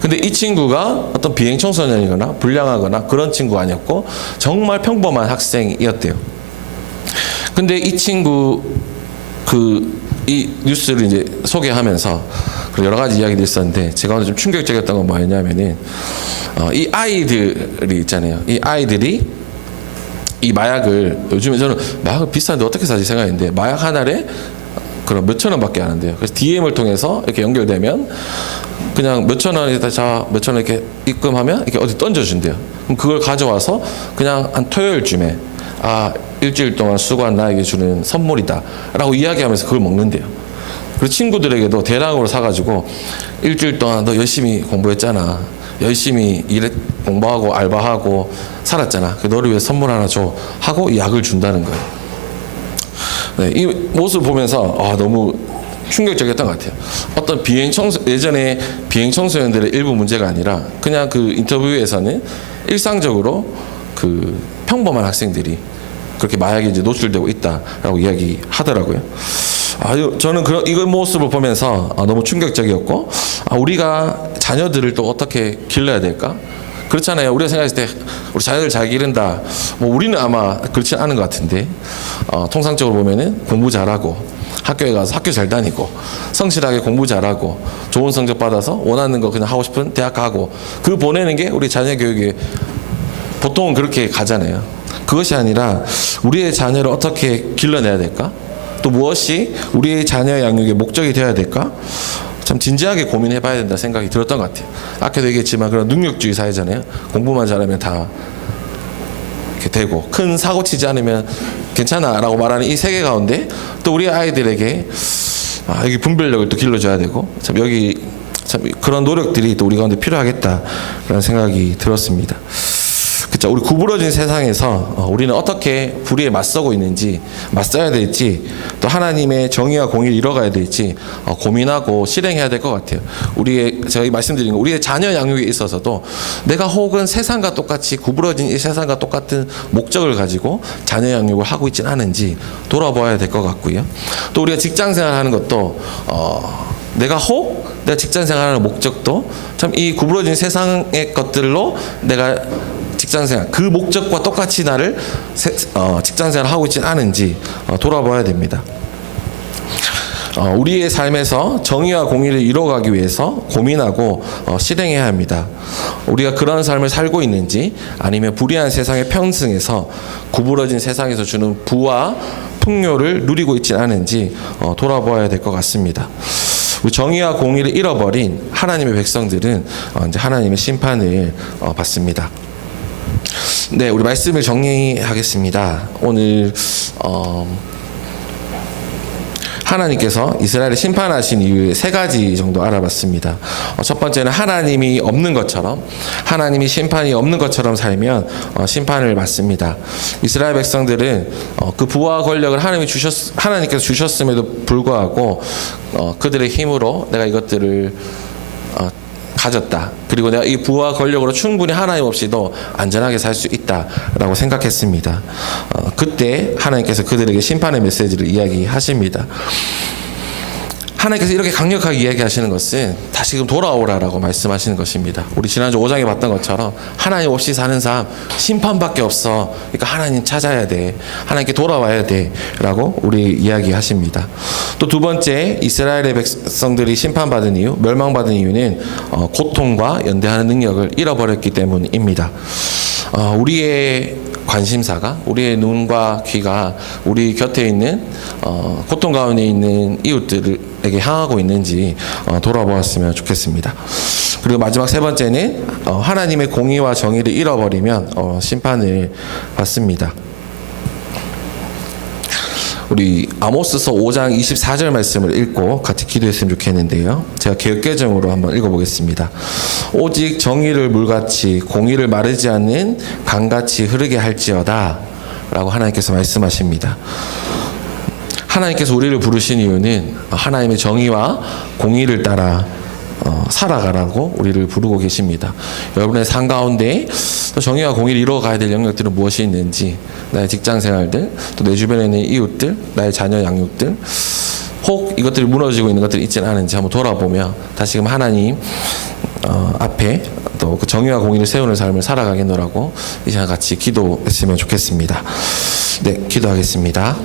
근데 이 친구가 어떤 비행 청소년이거나 불량하거나 그런 친구가 아니었고 정말 평범한 학생이었대요. 근데 이 친구 이 뉴스를 이제 소개하면서 여러 가지 이야기들이 있었는데, 제가 오늘 좀 충격적이었던 건 뭐였냐면은 이 아이들이 있잖아요. 이 아이들이 이 마약을, 요즘에 저는 마약을 비싼데 어떻게 사지 생각했는데 마약 하나에 그럼 몇천 원밖에 안 한대요. 그래서 DM을 통해서 이렇게 연결되면 그냥 몇천 원에다 몇천 원 이렇게 입금하면 이렇게 어디 던져준대요. 그럼 그걸 가져와서 그냥 한 토요일쯤에 일주일 동안 수고한 나에게 주는 선물이다 라고 이야기하면서 그걸 먹는데요. 그리고 친구들에게도 대량으로 사가지고 일주일 동안 너 열심히 공부했잖아, 열심히 공부하고 알바하고 살았잖아, 너를 위해 선물 하나 줘 하고 이 약을 준다는 거예요. 네, 이 모습을 보면서 너무 충격적이었던 것 같아요. 어떤 예전에 비행청소년들의 일부 문제가 아니라 그냥 그 인터뷰에서는 일상적으로 그 평범한 학생들이 그렇게 마약에 이제 노출되고 있다라고 이야기하더라고요. 저는 이거 모습을 보면서 너무 충격적이었고, 우리가 자녀들을 또 어떻게 길러야 될까? 그렇잖아요. 우리가 생각했을 때 우리 자녀들 잘 기른다. 우리는 아마 그렇지 않은 것 같은데, 통상적으로 보면은 공부 잘하고 학교에 가서 학교 잘 다니고 성실하게 공부 잘하고 좋은 성적 받아서 원하는 거 그냥 하고 싶은 대학 가고, 그 보내는 게 우리 자녀 교육에 보통은 그렇게 가잖아요. 그것이 아니라 우리의 자녀를 어떻게 길러내야 될까? 또 무엇이 우리의 자녀 양육의 목적이 되어야 될까? 참 진지하게 고민해 봐야 된다 생각이 들었던 것 같아요. 아까도 얘기했지만 그런 능력주의 사회잖아요. 공부만 잘하면 다 이렇게 되고 큰 사고 치지 않으면 괜찮아 라고 말하는 이 세계 가운데 또 우리 아이들에게 여기 분별력을 또 길러줘야 되고 참 여기 참 그런 노력들이 또 우리 가운데 필요하겠다라는 생각이 들었습니다. 그렇죠. 우리 구부러진 세상에서 우리는 어떻게 불의에 맞서고 있는지, 맞서야 될지, 또 하나님의 정의와 공의를 이뤄가야 될지 고민하고 실행해야 될 것 같아요. 제가 말씀드린 거, 우리의 자녀 양육에 있어서도 내가 혹은 세상과 똑같이 구부러진 이 세상과 똑같은 목적을 가지고 자녀 양육을 하고 있지는 않은지 돌아봐야 될 것 같고요. 또 우리가 직장 생활하는 것도 내가 직장 생활하는 목적도 참 이 구부러진 세상의 것들로 내가 직장생활 그 목적과 똑같이 나를 직장생활을 하고 있지는 않은지 돌아봐야 됩니다. 우리의 삶에서 정의와 공의를 이뤄가기 위해서 고민하고 실행해야 합니다. 우리가 그런 삶을 살고 있는지 아니면 불의한 세상에 편승해서 구부러진 세상에서 주는 부와 풍요를 누리고 있지는 않은지 돌아봐야 될 것 같습니다. 우리 정의와 공의를 잃어버린 하나님의 백성들은 이제 하나님의 심판을 받습니다. 네, 우리 말씀을 정리하겠습니다. 오늘 하나님께서 이스라엘을 심판하신 이유의 3가지 정도 알아봤습니다. 첫 번째는 하나님이 없는 것처럼, 하나님이 심판이 없는 것처럼 살면 심판을 받습니다. 이스라엘 백성들은 그 부와 권력을 하나님께서 주셨음에도 불구하고 그들의 힘으로 내가 이것들을 가졌다. 그리고 내가 이 부와 권력으로 충분히 하나님 없이도 안전하게 살 수 있다라고 생각했습니다. 그때 하나님께서 그들에게 심판의 메시지를 이야기하십니다. 하나님께서 이렇게 강력하게 이야기하시는 것은 다시금 돌아오라라고 말씀하시는 것입니다. 우리 지난주 5장에 봤던 것처럼 하나님 없이 사는 삶 심판밖에 없어. 그러니까 하나님 찾아야 돼. 하나님께 돌아와야 돼. 라고 우리 이야기하십니다. 또 두 번째, 이스라엘의 백성들이 심판받은 이유, 멸망받은 이유는 고통과 연대하는 능력을 잃어버렸기 때문입니다. 우리의 관심사가, 우리의 눈과 귀가 우리 곁에 있는 고통 가운데 있는 이웃들에게 향하고 있는지 돌아보았으면 좋겠습니다. 그리고 마지막 3번째는 하나님의 공의와 정의를 잃어버리면 심판을 받습니다. 우리 아모스서 5장 24절 말씀을 읽고 같이 기도했으면 좋겠는데요. 제가 개역개정으로 한번 읽어보겠습니다. 오직 정의를 물같이 공의를 마르지 않는 강같이 흐르게 할지어다 라고 하나님께서 말씀하십니다. 하나님께서 우리를 부르신 이유는 하나님의 정의와 공의를 따라 살아가라고 우리를 부르고 계십니다. 여러분의 삶 가운데 정의와 공의를 이루어가야 될 영역들은 무엇이 있는지, 나의 직장생활들, 또 내 주변에 있는 이웃들, 나의 자녀 양육들, 혹 이것들이 무너지고 있는 것들이 있지는 않은지 한번 돌아보며 다시금 하나님 앞에 또 그 정의와 공의를 세우는 삶을 살아가겠노라고 이 시간 같이 기도했으면 좋겠습니다. 네, 기도하겠습니다.